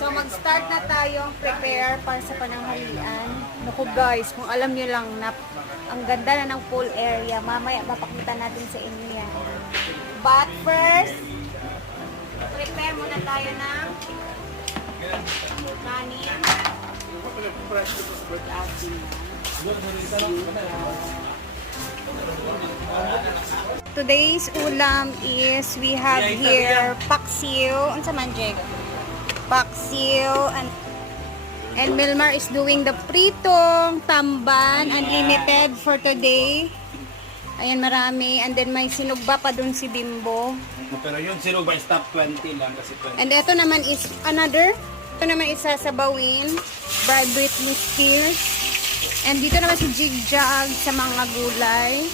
So mag-start na tayong prepare para sa pananghalian. Naku guys, kung alam nyo lang na ang ganda na ng pool area, mamaya mapakita natin sa inyo yan. But first, prepare muna tayo ng kanin. Today's ulam is we have here paksiw. Ano sa manjeg? Paksiw and and Milmar is doing the pritong tamban unlimited for today. Ayan marami and then may sinugba pa dun si Bimbo. Pero yun, sino ba stop 20 lang kasi 20. And ito naman is another. Ito naman isa sa bawin. By Britney Spears. And dito naman si Jigjag sa mga gulay.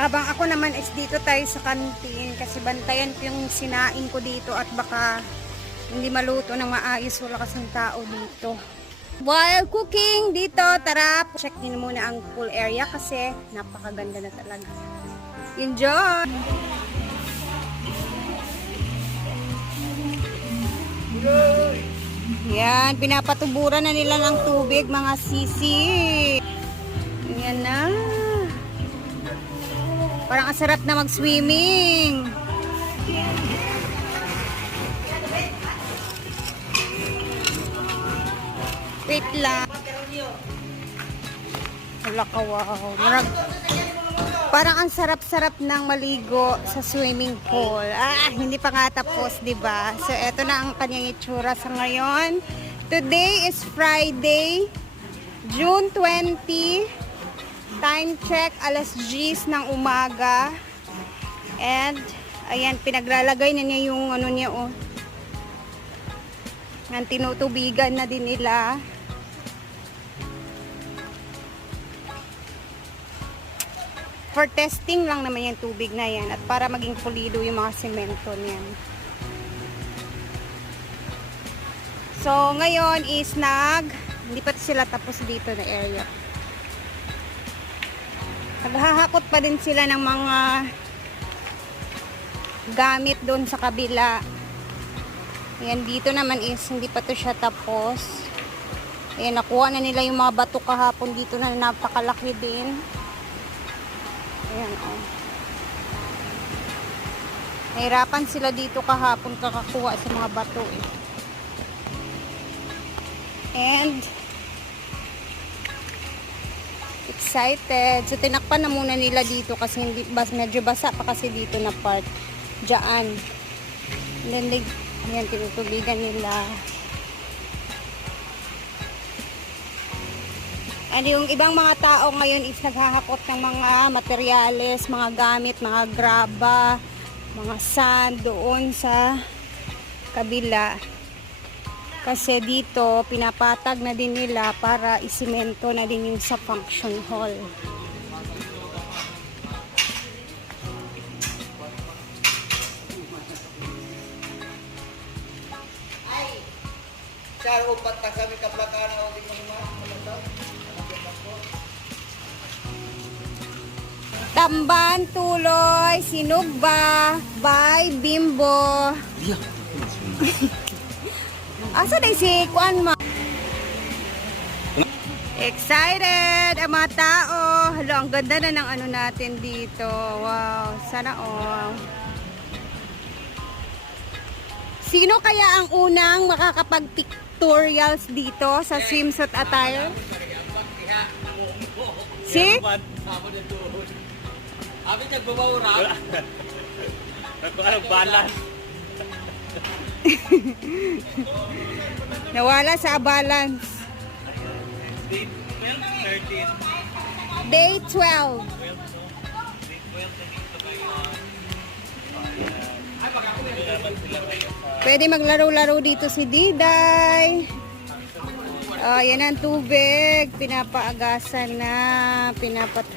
Habang ako naman is dito tayo sa kantin kasi bantayan ko yung sinain ko dito at baka hindi maluto ng maayos wala kasing tao dito. While cooking dito, tara, check din muna ang pool area kasi napakaganda na talaga. Enjoy! Yan, pinapatuburan na nila ng tubig mga sisi. Yan na. Parang ang sarap na mag-swimming. Wait lang. Wala ka, wow. Marag, parang ang sarap-sarap ng maligo sa swimming pool. Ah, hindi pa nga tapos, di ba? So, eto na ang kanyang itsura sa ngayon. Today is Friday, June 20. Time check, alas 10 ng umaga. And, ayan, pinaglalagay na niya yung ano niya, oh. Ang tinutubigan na din nila. For testing lang naman yung tubig na yan at para maging pulido yung mga semento niyan. So, ngayon is nag, hindi pa sila tapos dito na area. Naghahakot pa din sila ng mga gamit doon sa kabila. Ayan, dito naman is hindi pa to siya tapos. Ayan, nakuha na nila yung mga bato kahapon dito na napakalaki din. Ayan, oh. Nahirapan sila dito kahapon kakakuha sa mga bato eh. And excited. So tinakpan na muna nila dito kasi hindi bas medyo basa pa kasi dito na part. Diyan. And then they, ayan, tinutubigan nila. And yung ibang mga tao ngayon is naghahakot ng mga materyales, mga gamit, mga graba, mga sand doon sa kabila. Kasi dito, pinapatag na din nila para isimento na din yung sa function hall. Siya, upat na kami kaplakana o di mo Tamban, tuloy, sinugba, by bimbo. Asa na si Kwan ma? Excited ang mga tao. Hala, ang ganda na ng ano natin dito. Wow, sana all. Sino kaya ang unang makakapag-pictorials dito sa swimsuit attire? Si? Abi nagbabawra. Nagkaroon balance. Nawala sa balance. Day 12, 13. Day 12. Pwede maglaro-laro dito si Diday. Oh, yan ang tubig. Pinapaagasan na. Pinapat...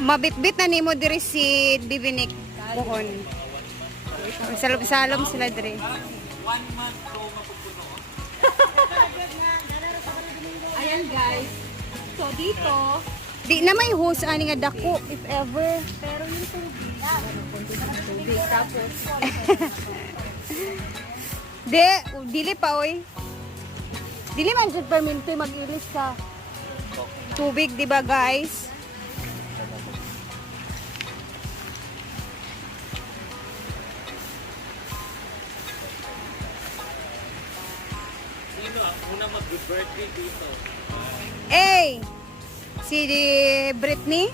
Mabitbit na nimo diri si Bibinik buhon. Salom-salom sila diri. dito, di na may hose ani nga dako if ever. Pero yung tubig, tubig tapos. Di, dili pa oy. Dili man jud perminto mag-ilis sa tubig, di ba guys? Unang mag-birthday dito? Eh, si Britney?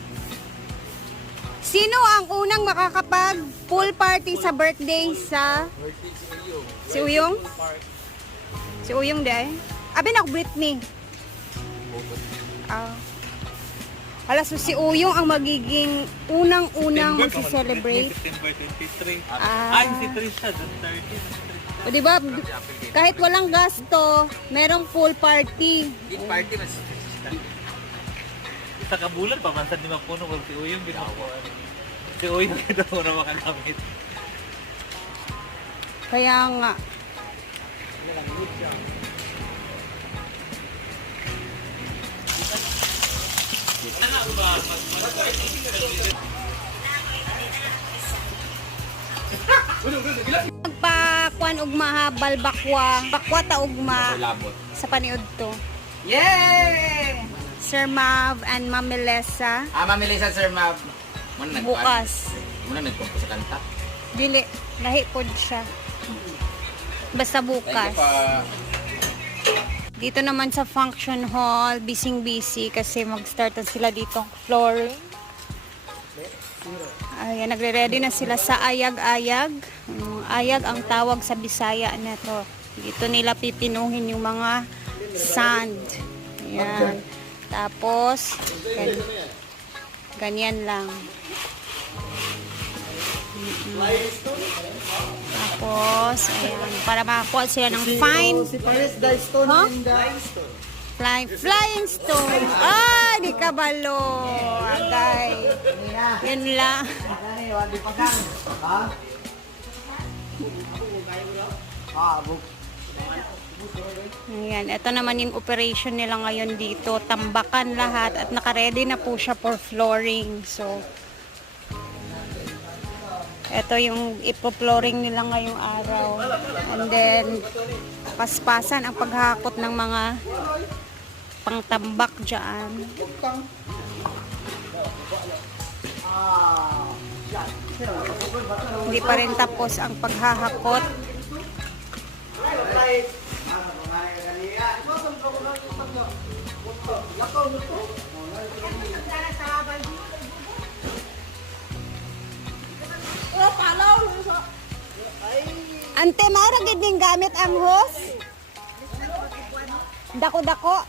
Sino ang unang makakapag pool party sa birthday sa si Uyong? Si Uyong day. Abi na ako Britney. Ah. Hala, so si Uyong ang magiging unang-unang mag-celebrate. September 23. Ah. Ay, si Trisha, the 30. O di ba, kahit walang gasto, merong pool party. Big party mas Sa kabulan, pamansan di mapuno kung si Uyong ginawa. Si Uyong ginawa na makagamit. Kaya nga. Pagpakuan ugma ha, balbakwa, bakwa ta ugma sa paniod to. Yay! Sir Mav and Ma'am Melissa, Ah, mamilisan Sir Mab. Muna nag bukas. Muna nagkompo sa kanta. Dili, lahi pod siya. Basta bukas. Dito naman sa function hall, busy-busy kasi mag-start na sila dito flooring. Ayan, nagre-ready na sila sa ayag-ayag. Um, ayag ang tawag sa Bisaya nito. Dito nila pipinuhin yung mga sand. Ayan. Tapos, gan- ganyan lang. Mm-mm. Tapos, ayan, para makakuha sila ng fine Si Paris Dystone Huh? in the Flying, flying stone. Ay, di ka balo. Agay. Yun lang. Ah. Ayan, ito naman yung operation nila ngayon dito. Tambakan lahat at nakaredy na po siya for flooring. So, ito yung ipo-flooring nila ngayong araw. And then, paspasan ang paghakot ng mga pangtambak dyan. Hindi pa rin tapos ang paghahakot. Ante, maura gid ning gamit ang hose? Dako-dako.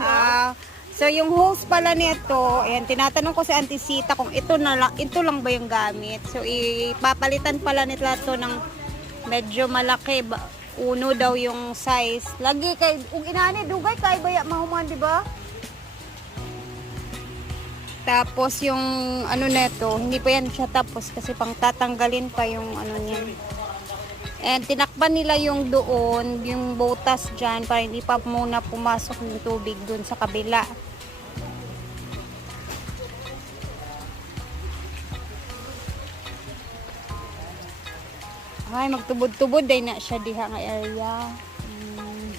Ah, so yung hose pala nito, ayan, tinatanong ko si Auntie Sita kung ito na lang, ito lang ba yung gamit. So ipapalitan pala nila to ng medyo malaki uno daw yung size. Lagi kay ug inani dugay kay baya mahuman, di ba? Tapos yung ano neto, hindi pa yan siya tapos kasi pang tatanggalin pa yung ano niya. And tinakpan nila yung doon, yung botas dyan para hindi pa muna pumasok yung tubig doon sa kabila. Ay, magtubod-tubod day na siya diha nga area. Mm.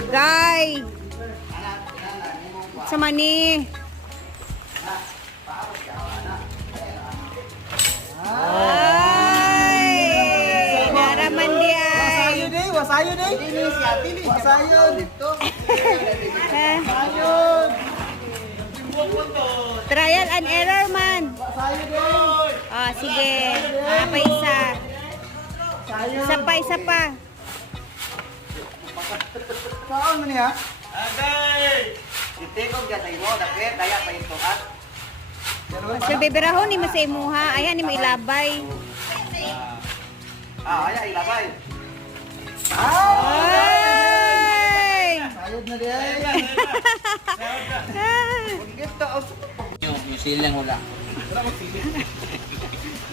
Agay! Sa mani. Ay! Naraman di ay. Wasayo day, wasayo day. Wasayo. Eh, Ayun. Trial and error man. Ah, sige. Ah, pa isa. Isa pa, isa pa. Saan man niya? Agay! Itikog ya tayo mo, dakit daya pa ito at. So, bibirahon ni mo sa imuha. Ayan, ni mo ilabay. Ah, aya ilabay. Ay! Na Yung, yung silang wala.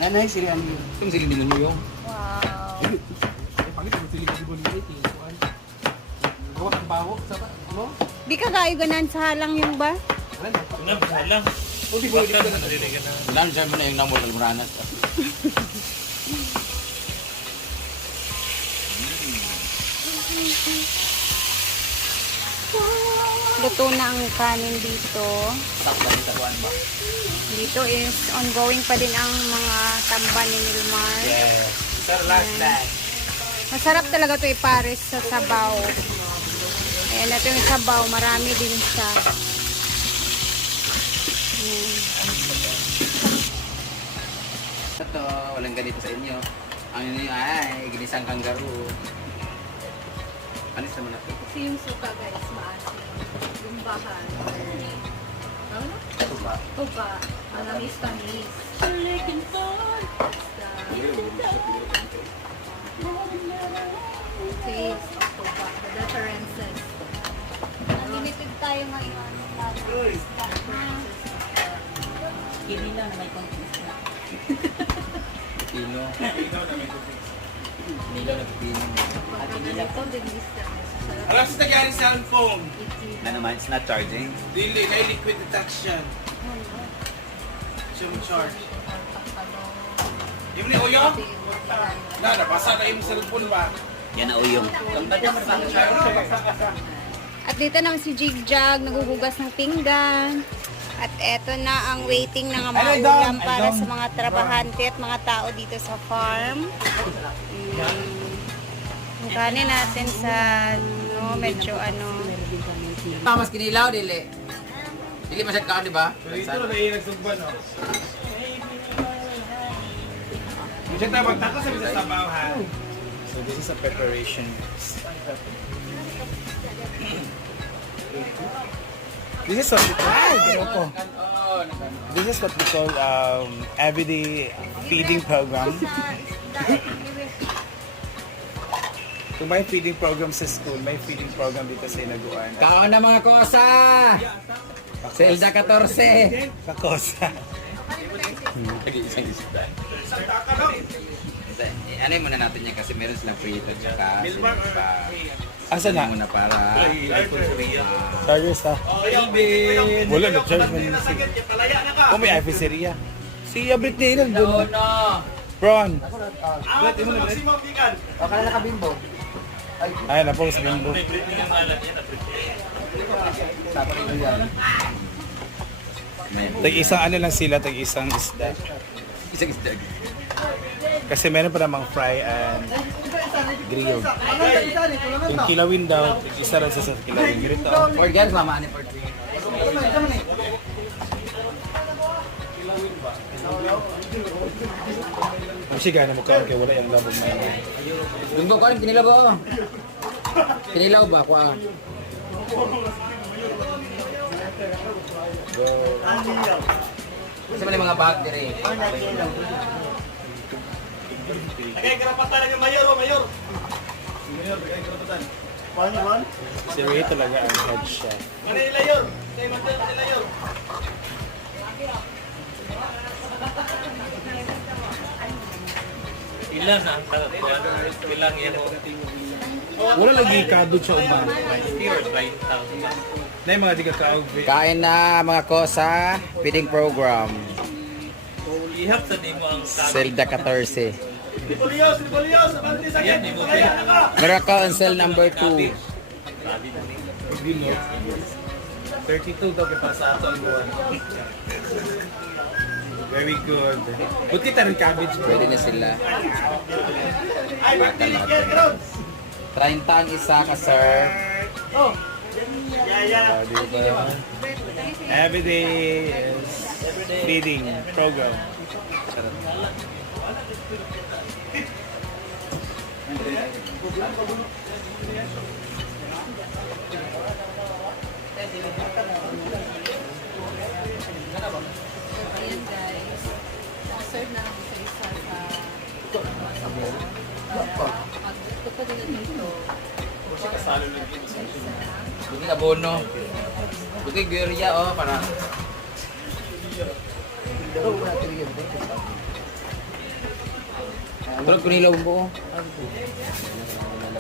Nanay sila niyo. Yung silang nila mo yung. Wow. Di ka kayo ganan sa halang yung ba? Unang lang. Bakit naririnig ka na? Ilan siya mo na yung namol almoranas. Luto na ang kanin dito. Dito is ongoing pa din ang mga tamba ni Milmar. Yes. Sir, last time. Masarap talaga to ipares sa sabaw. Ayan, ito yung sabaw. Marami din siya. Ayan. Ito, walang ganito sa inyo. Ang inyo ay ginisang kangaroo. Anis naman ito. Kasi yung suka guys. Gumbahan. Ano? Tuba. Tuba. Manamis-tamis. Taste of tuba. The differences. Unlimited tayo ngayon. Kini lang na may konti. Pino. Na pino. Pagka ganito, dinis ka. Sarap. Alam sa tagari cellphone. Ano naman, it's not charging. Dili, kay liquid detection. Siya mo charge. Yung ni Uyo? Na, nabasa na yung cellphone ba? Yan na uyong. At dito naman si Jigjag, naguhugas ng pinggan. At eto na ang waiting ng mga ulam para sa mga trabahante at mga tao dito sa farm. Mm. Ang kanin natin sa no, medyo ano. Tamas kinilaw, dili. Dili masyad kaon, di ba? Dito na yung nagsugban, no? Siya tayo magtaka sa bisa sabaw, ha? So this is a preparation. This is what we call. This is what we call um, everyday feeding program. Kung may feeding program sa school, may feeding program dito sa Inaguan. Kaon na mga kosa! Zelda 14. Kakosa. Isang isda. Ano yung muna natin yan kasi meron silang free ito tsaka pa Asa ano na? muna para Chargers ha? Wala na charge man. Kung may iPhone Si Britney lang No, doon. no. Prawn. Ah, ito na maximum vegan. Ay, na po sa bimbo. Tag isang ano lang sila, tag isang isda. Isang isda. Kasi meron pa namang fry and grilled. Yung kilawin daw, isa rin sa sa kilawin. Ganito. For girls, mama, ano for three? Ang siga na mukha kay wala yung labog na yun. Lunggo ko rin, kinilaw ba? oh? Kinilaw ba? Kuha. Kasi may mga bag dire. Kaya karapatan lang yung mayor, oh, mayor. Si Ray talaga ang head chef. Ano yung layor? Kaya mayor, ano yung layor? Ilan ang kuan? Ilang yan mo? Wala lagi kadod sa uban. 90 or 9,000. Na yung mga di ka kaog. Kain na mga kosa, feeding program. Ihap sa nimo ang Zelda 14. Lipolios, lipolios, abante sa ka. Miracle on cell number 2. Hindi no. 32 daw kay sa ato ang buwan. Very good. Buti tayo cabbage bro. Pwede na sila. Ay, magdilig yan, grounds. 30 ang isa ka sir. Yeah, yeah. Ah, ba? Every day is feeding program. So, ayan Pag ito pa din dito. Buti na bono. Buti Guerilla oh para. Tulog ko nilaw mo.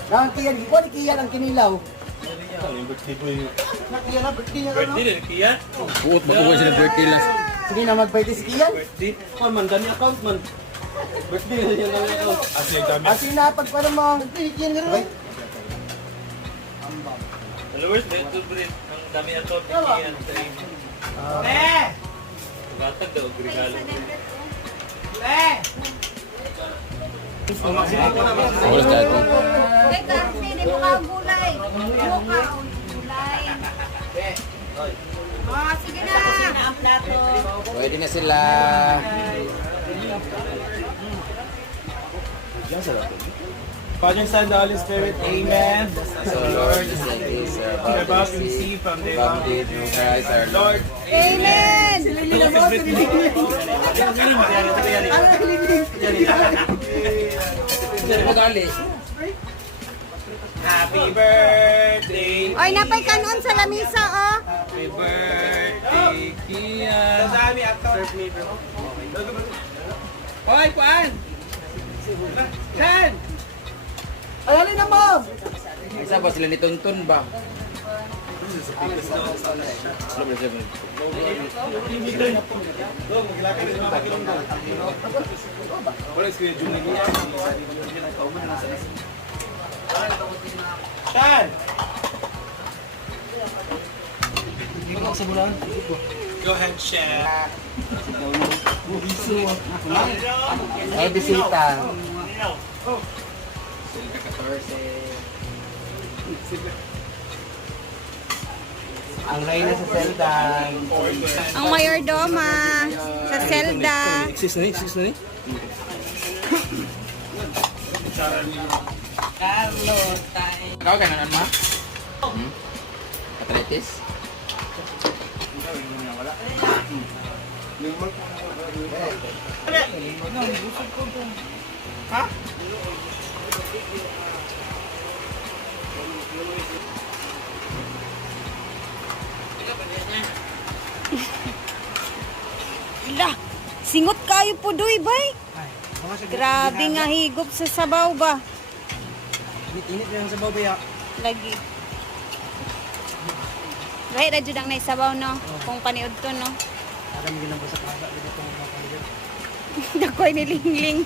Ang kiyan, ko ni kiyan ang kinilaw. Birthday din, kiyan. Buot mo ko sila birthday last. Sige na mag-birthday si kiyan. Birthday. As yung dami. Asi na pagpara mo. Kiyan nga rin. Followers, may tulbrit. Ang dami ato, kiyan sa inyo. Tugatag daw, regalo. Oras tayo. Wait, kasi hindi mo ka gulay. Mukha, gulay. Oh, sige na. ang plato. Pwede na sila. Father, Son, the Holy Spirit, Amen. So Lord, this is We're about about to to receive from the the true Christ our Lord. Lord. Amen. Happy birthday. Oy, napay kanon sa lamisa, oh. Happy birthday, Kian. Dami ato. Hoy, kuan! Chan! Ayali na mo. Isa ba sila ni Tuntun ba? Saan? Go ahead, chef. Ay, bisita. Ang reyna sa Zelda. Ang mayordoma sa Zelda. Sis na ni, sis na ni. Ikaw ka nanan ma? Hmm? Arthritis? Ila, singot kayo po doy, bay. Grabe nga higop sa sabaw ba. Init na sa babaya. Lagi. Right, radyo lang na isabaw, no? Kung paniod to, no? Aram ginang sa kasa dito ko mapapalitan. Dakoy ni Lingling.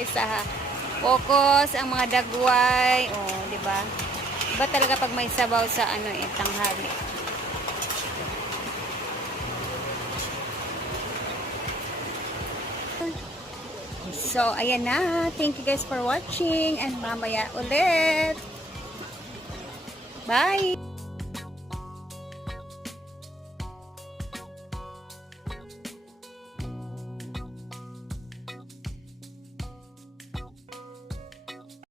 Isa ha. Focus ang mga dagway. Oh, di ba? Iba talaga pag may sabaw sa ano eh, tanghali. So, ayan na. Thank you guys for watching and mamaya ulit. Bye!